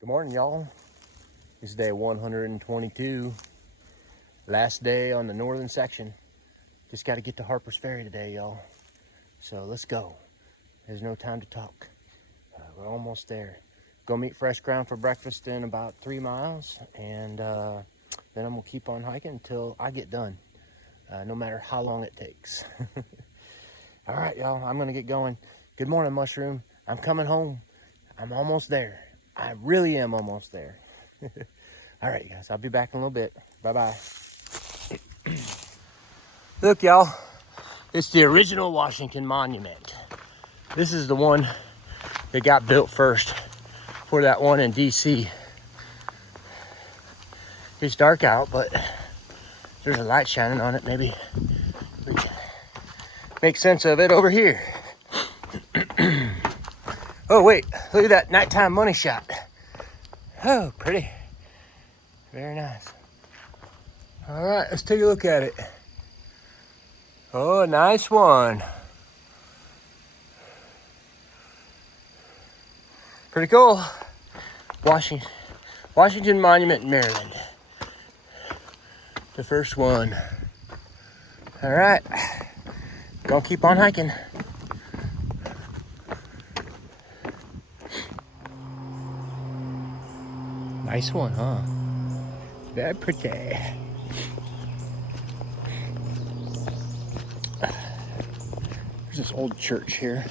Good morning, y'all. This is day 122. Last day on the northern section. Just got to get to Harper's Ferry today, y'all. So let's go. There's no time to talk. We're almost there. Go meet Fresh Ground for breakfast in about 3 miles. And then I'm going to keep on hiking until I get done. No matter how long it takes. All right, y'all. I'm going to get going. Good morning, Mushroom. I'm coming home. I'm almost there. I really am almost there. All right, guys, I'll be back in a little bit. Bye-bye. Look, y'all, it's the original Washington Monument. This is the one that got built first for that one in DC. It's dark out, but there's a light shining on it. Maybe we can make sense of it over here. Oh, wait, look at that nighttime money shot. Oh, pretty. Very nice. All right, let's take a look at it. Oh, nice one. Pretty cool. Washington Monument in Maryland. The first one. All right, gonna keep on hiking. Nice one, huh? Very pretty. There's this old church here.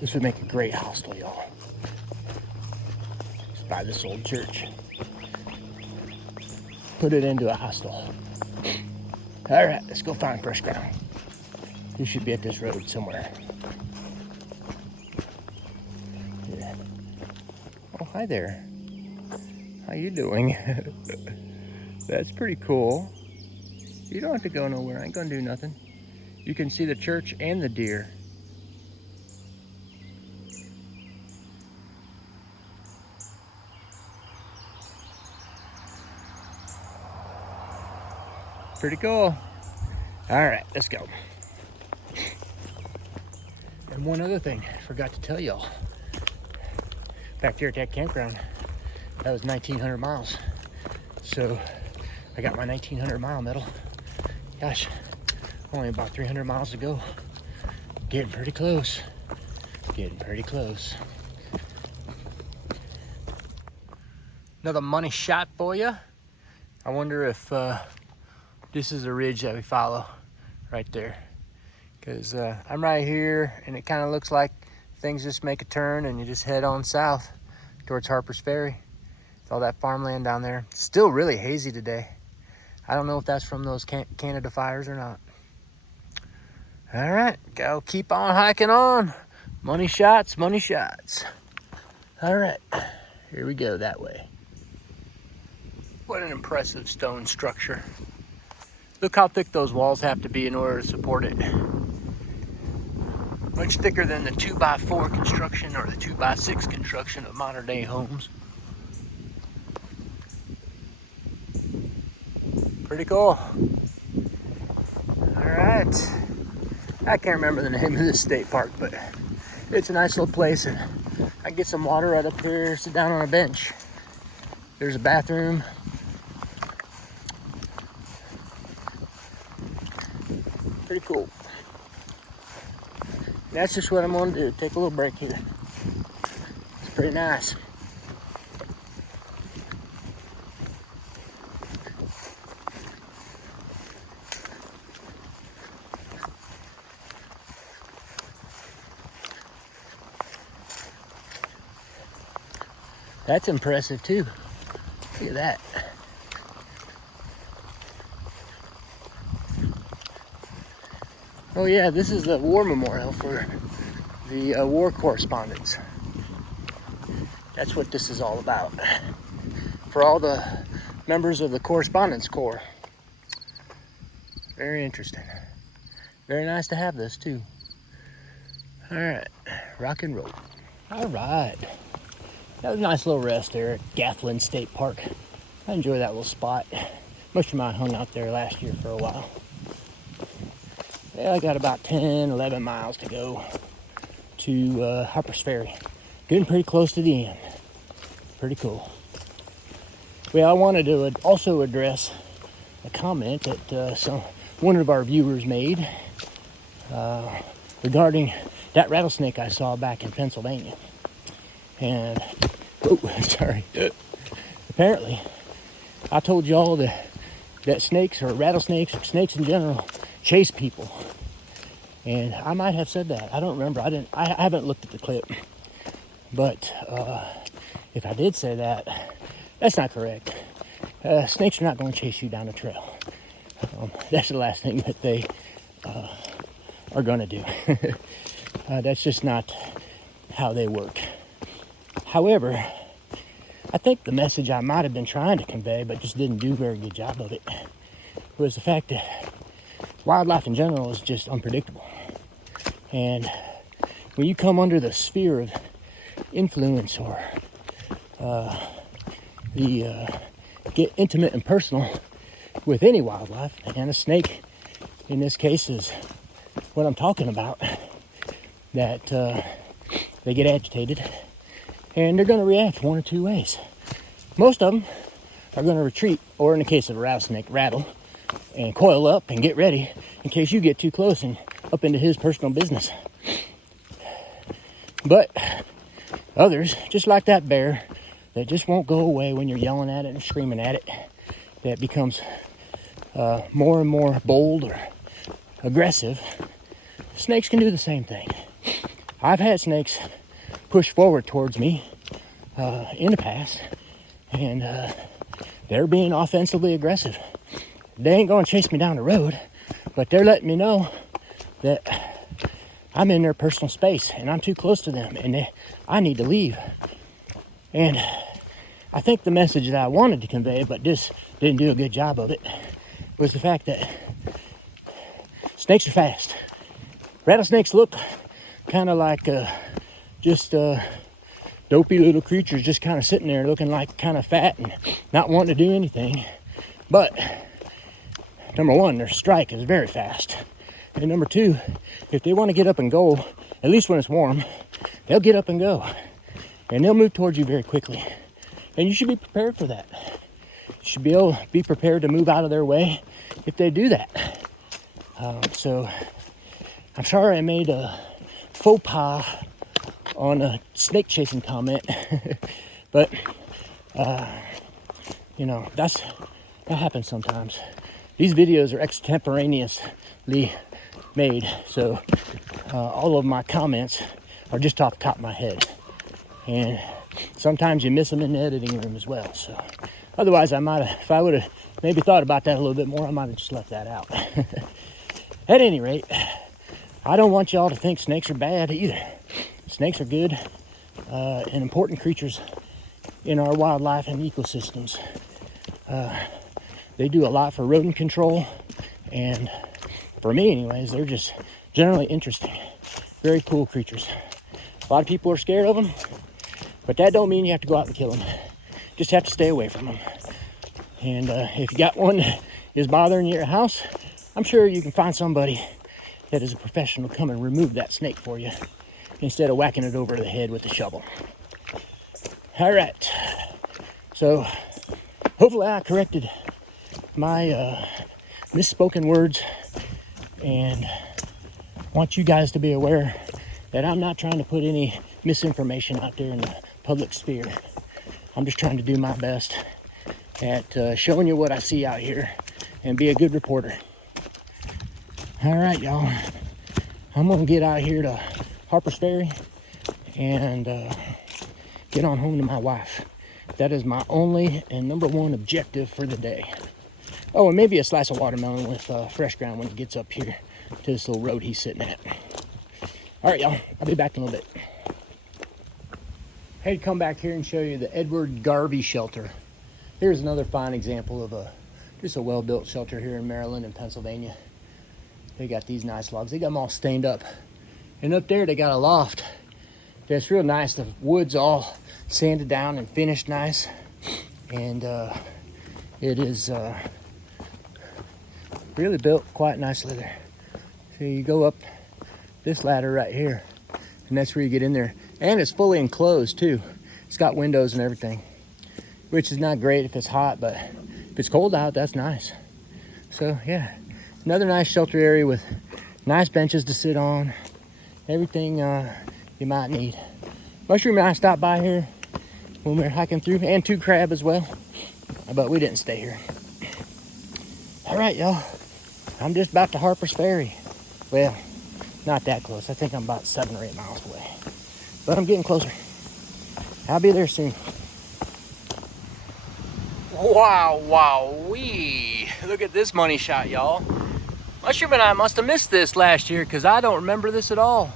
This would make a great hostel, y'all. Just buy this old church. Put it into a hostel. All right, let's go find Fresh Ground. You should be at this road somewhere. Yeah. Oh, hi there. How you doing? That's pretty cool. You don't have to go nowhere. I ain't gonna do nothing. You can see the church and the deer. Pretty cool. All right, let's go. And one other thing I forgot to tell y'all. Back there at that campground, that was 1,900 miles. So I got my 1,900 mile medal. Gosh, only about 300 miles to go. Getting pretty close. Getting pretty close. Another money shot for you. I wonder if this is the ridge that we follow right there. Because I'm right here and it kind of looks like things just make a turn and you just head on south towards Harper's Ferry. It's all that farmland down there. It's still really hazy today. I don't know if that's from those Canada fires or not. All right, go keep on hiking on. Money shots, money shots. All right, here we go that way. What an impressive stone structure. Look how thick those walls have to be in order to support it. Much thicker than the 2x4 construction or the 2x6 construction of modern day homes. Pretty cool. All right. I can't remember the name of this state park, but it's a nice little place. And I can get some water right up here, sit down on a bench. There's a bathroom. Pretty cool. That's just what I'm gonna do. Take a little break here. It's pretty nice. That's impressive too. Look at that. Oh yeah, this is the war memorial for the war correspondents. That's what this is all about. For all the members of the Correspondence Corps. Very interesting. Very nice to have this too. All right, rock and roll. All right. That was a nice little rest there at Gafflin State Park. I enjoy that little spot. Most of mine hung out there last year for a while. Yeah, I got about 10, 11 miles to go to Harper's Ferry. getting pretty close to the end. Pretty cool. Well, I wanted to also address a comment that one of our viewers made regarding that rattlesnake I saw back in Pennsylvania. And, sorry. Apparently, I told y'all that snakes or rattlesnakes, or snakes in general, chase people. And I might have said that. I don't remember. I haven't looked at the clip. But if I did say that, that's not correct. Snakes are not going to chase you down the trail. That's the last thing that they are going to do. That's just not how they work. However, I think the message I might have been trying to convey, but just didn't do a very good job of it, was the fact that wildlife in general is just unpredictable. And when you come under the sphere of influence or get intimate and personal with any wildlife, and a snake in this case is what I'm talking about, that they get agitated and they're going to react one or two ways. Most of them are going to retreat, or in the case of a rattlesnake, rattle and coil up and get ready in case you get too close and up into his personal business. But others, just like that bear, that just won't go away when you're yelling at it and screaming at it, that becomes more and more bold or aggressive. Snakes can do the same thing. I've had snakes push forward towards me in the past, and they're being offensively aggressive. They ain't going to chase me down the road, but they're letting me know that I'm in their personal space and I'm too close to them, and I need to leave. And I think the message that I wanted to convey, but just didn't do a good job of it, was the fact that snakes are fast. Rattlesnakes look kind of like just dopey little creatures, just kind of sitting there looking like kind of fat and not wanting to do anything. But number one, their strike is very fast. And number two, if they want to get up and go, at least when it's warm, they'll get up and go. And they'll move towards you very quickly. And you should be prepared for that. You should be prepared to move out of their way if they do that. So I'm sorry I made a faux pas on a snake chasing comment. But, that happens sometimes. These videos are extemporaneously made, so all of my comments are just off the top of my head. And sometimes you miss them in the editing room as well. So otherwise, if I would have maybe thought about that a little bit more, I might have just left that out. At any rate, I don't want y'all to think snakes are bad either. Snakes are good and important creatures in our wildlife and ecosystems. They do a lot for rodent control, and for me anyways, they're just generally interesting. Very cool creatures. A lot of people are scared of them, but that don't mean you have to go out and kill them. Just have to stay away from them. And if you got one that is bothering your house, I'm sure you can find somebody that is a professional to come and remove that snake for you instead of whacking it over the head with a shovel. All right. So hopefully I corrected my misspoken words, and want you guys to be aware that I'm not trying to put any misinformation out there in the public sphere. I'm just trying to do my best at showing you what I see out here and be a good reporter. All right, y'all. I'm gonna get out here to Harper's Ferry and get on home to my wife. That is my only and number one objective for the day. Oh, and maybe a slice of watermelon with fresh ground when he gets up here to this little road he's sitting at. All right, y'all. I'll be back in a little bit. Hey, come back here and show you the Edward Garvey shelter. Here's another fine example of just a well-built shelter here in Maryland and Pennsylvania. They got these nice logs. They got them all stained up. And up there, they got a loft that's real nice. The wood's all sanded down and finished nice. And it is really built quite nicely there. So you go up this ladder right here, and that's where you get in there. And it's fully enclosed too. It's got windows and everything, which is not great if it's hot, but if it's cold out, that's nice. So yeah, another nice shelter area with nice benches to sit on. Everything you might need. Mushroom and I stopped by here when we were hiking through, and 2 crab as well, but we didn't stay here. All right, y'all, I'm just about to Harper's Ferry. Well, not that close. I think I'm about 7 or 8 miles away, but I'm getting closer. I'll be there soon. Wow-wee. Look at this money shot, y'all. Mushroom and I must have missed this last year because I don't remember this at all.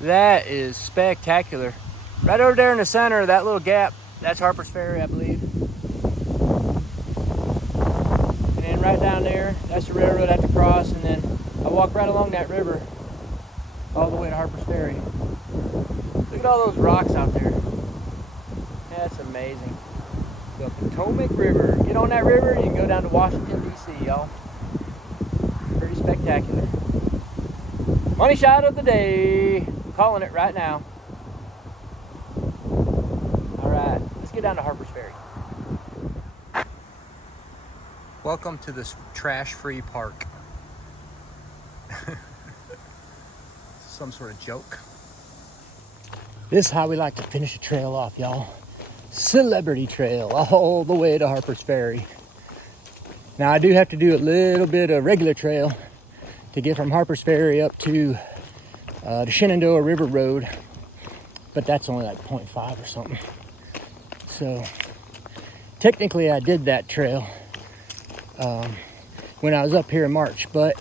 That is spectacular. Right over there in the center of that little gap, that's Harper's Ferry, I believe. And right down there, that's the railroad I have to cross, and then I walk right along that river all the way to Harper's Ferry. Look at all those rocks out there. That's amazing. The Potomac River. Get on that river, you can go down to Washington, D.C., y'all. Pretty spectacular. Money shot of the day. I'm calling it right now. All right, let's get down to Harper's Ferry. Welcome to this trash-free park. Some sort of joke. This is how we like to finish a trail off, y'all. Celebrity Trail all the way to Harper's Ferry. Now I do have to do a little bit of regular trail to get from Harper's Ferry up to the Shenandoah River Road, but that's only like 0.5 or something. So technically I did that trail when I was up here in March, but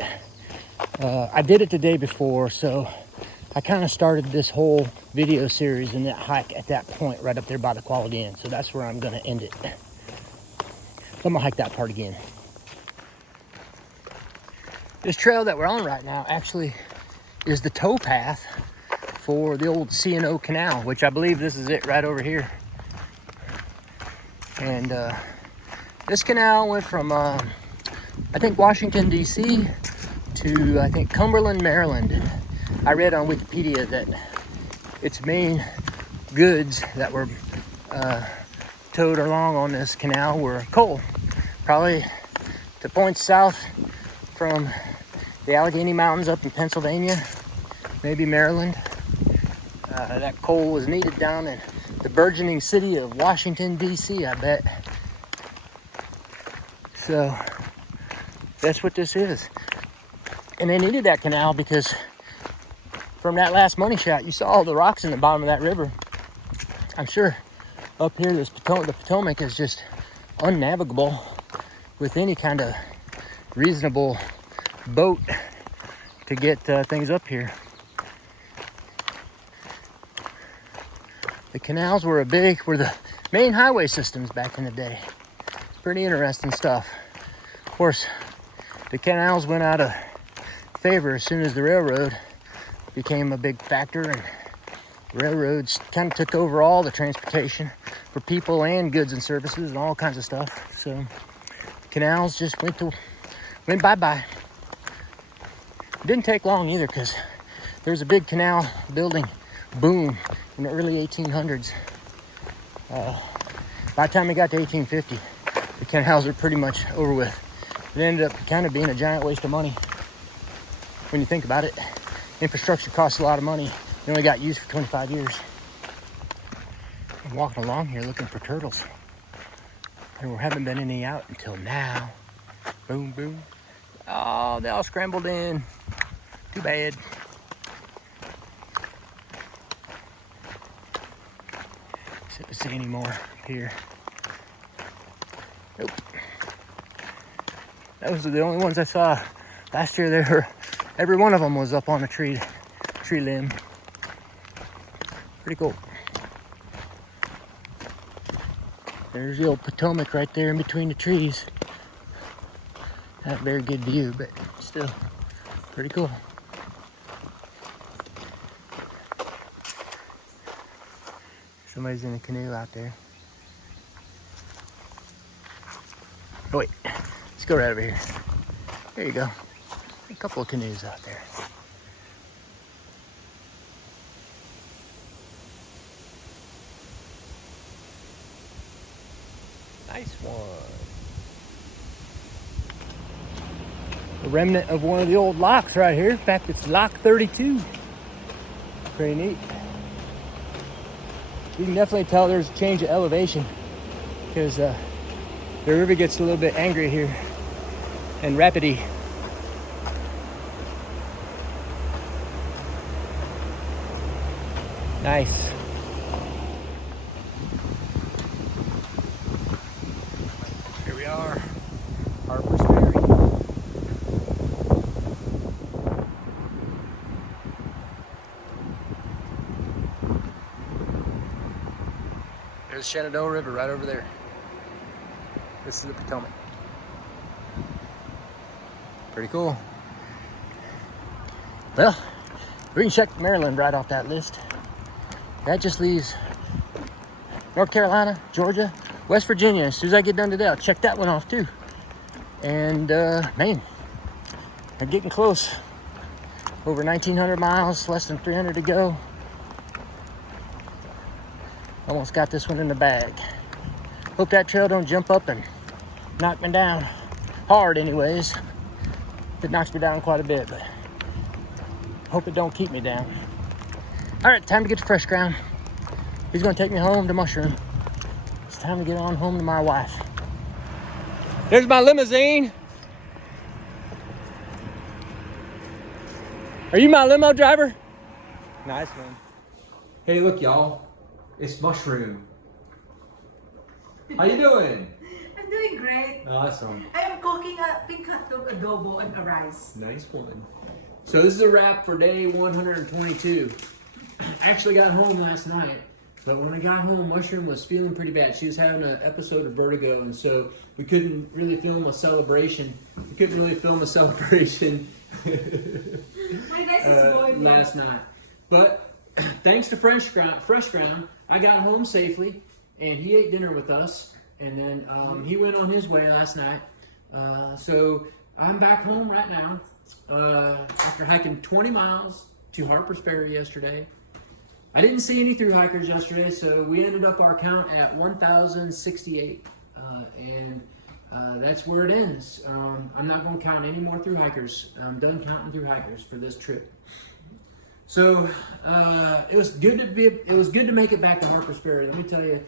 I did it the day before, so I kind of started this whole video series in that hike at that point right up there by the Quality Inn. So that's where I'm going to end it. So I'm going to hike that part again. This trail that we're on right now actually is the tow path for the old C&O Canal, which I believe this is it right over here. And this canal went from, I think, Washington, D.C. to, I think, Cumberland, Maryland. And I read on Wikipedia that its main goods that were towed along on this canal were coal, probably to points south from the Allegheny Mountains up in Pennsylvania, maybe Maryland. That coal was needed down in the burgeoning city of Washington, D.C., I bet. So that's what this is. And they needed that canal because from that last money shot, you saw all the rocks in the bottom of that river. I'm sure up here, the Potomac is just unnavigable with any kind of reasonable boat to get things up here. The canals were the main highway systems back in the day. Pretty interesting stuff. Of course, the canals went out of favor as soon as the railroad became a big factor, and railroads kind of took over all the transportation for people and goods and services and all kinds of stuff. So the canals just went bye-bye. It didn't take long either, because there was a big canal building boom in the early 1800s. By the time we got to 1850, the canals were pretty much over with. It ended up kind of being a giant waste of money. When you think about it, infrastructure costs a lot of money. It only got used for 25 years. I'm walking along here looking for turtles. There haven't been any out until now. Boom, boom. Oh, they all scrambled in. Too bad. See if I see any more up here. Nope. Those are the only ones I saw. Last year, every one of them was up on a tree limb. Pretty cool. There's the old Potomac right there in between the trees. Not a very good view, but still pretty cool. Somebody's in a canoe out there. Oh wait, let's go right over here. There you go. A couple of canoes out there. Nice one. A remnant of one of the old locks right here. In fact, it's lock 32. Pretty neat. You can definitely tell there's a change of elevation because the river gets a little bit angry here and rapidy. Nice. Here we are, Harper's Ferry. There's the Shenandoah River right over there. This is the Potomac. Pretty cool. Well, we can check Maryland right off that list. That just leaves North Carolina, Georgia, West Virginia. As soon as I get done today, I'll check that one off too. And man, I'm getting close. Over 1,900 miles, less than 300 to go. Almost got this one in the bag. Hope that trail don't jump up and knock me down. Hard anyways. It knocks me down quite a bit, but hope it don't keep me down. All right, time to get to fresh ground. He's gonna take me home to Mushroom. It's time to get on home to my wife. There's my limousine. Are you my limo driver? Nice one. Hey, look, y'all. It's Mushroom. How you doing? I'm doing great. Awesome. I am cooking a pink adobo and a rice. Nice one. So this is a wrap for day 122. I actually got home last night, but when I got home, Mushroom was feeling pretty bad. She was having an episode of vertigo, and so we couldn't really film a celebration. My nice is going last night. But thanks to Fresh Ground, I got home safely, and he ate dinner with us, and then he went on his way last night. So I'm back home right now after hiking 20 miles to Harper's Ferry yesterday. I didn't see any through hikers yesterday, so we ended up our count at 1,068, and that's where it ends. I'm not going to count any more through hikers. I'm done counting through hikers for this trip. So it was good to make it back to Harper's Ferry. Let me tell you,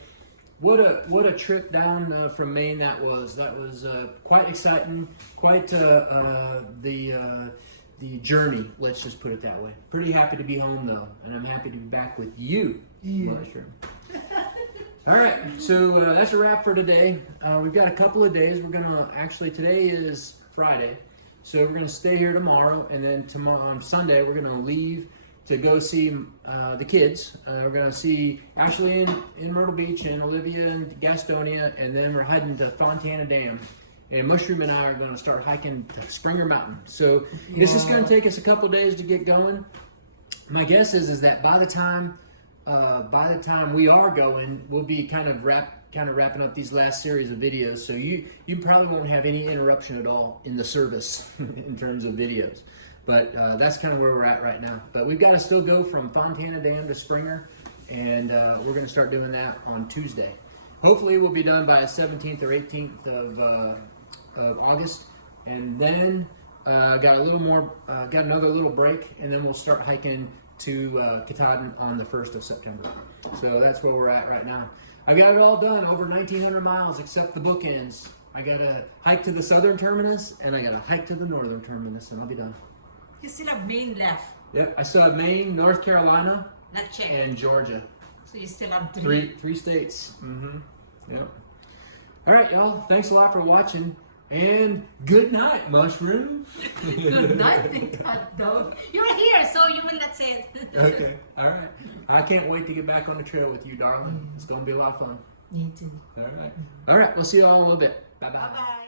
what a trip down from Maine that was. That was quite exciting, quite the journey, let's just put it that way. Pretty happy to be home though, and I'm happy to be back with you, Mushroom. All right, so that's a wrap for today. We've got a couple of days. We're gonna today is Friday, so we're gonna stay here tomorrow, and then tomorrow on Sunday we're gonna leave to go see the kids. We're gonna see Ashley in Myrtle Beach and Olivia in Gastonia, and then we're heading to Fontana Dam. And Mushroom and I are going to start hiking to Springer Mountain. So this is going to take us a couple days to get going. My guess is that by the time we are going, we'll be kind of wrapping up these last series of videos. So you probably won't have any interruption at all in the service in terms of videos. But that's kind of where we're at right now. But we've got to still go from Fontana Dam to Springer, and we're going to start doing that on Tuesday. Hopefully we'll be done by the 17th or 18th of August, and then got another little break, and then we'll start hiking to Katahdin on the 1st of September. So that's where we're at right now. I got it all done, over 1,900 miles except the bookends. I got to hike to the southern terminus, and I got to hike to the northern terminus, and I'll be done. You still have Maine left. Yep, I still have Maine, North Carolina, Not checked. and Georgia. So you still have three states. Mm-hmm. Yep. All right, y'all. Thanks a lot for watching. And good night, Mushroom. Good night, big hot dog. You're here, so you will not say it. Okay. All right. I can't wait to get back on the trail with you, darling. It's going to be a lot of fun. Me too. All right. All right. We'll see you all in a little bit. Bye-bye. Bye-bye.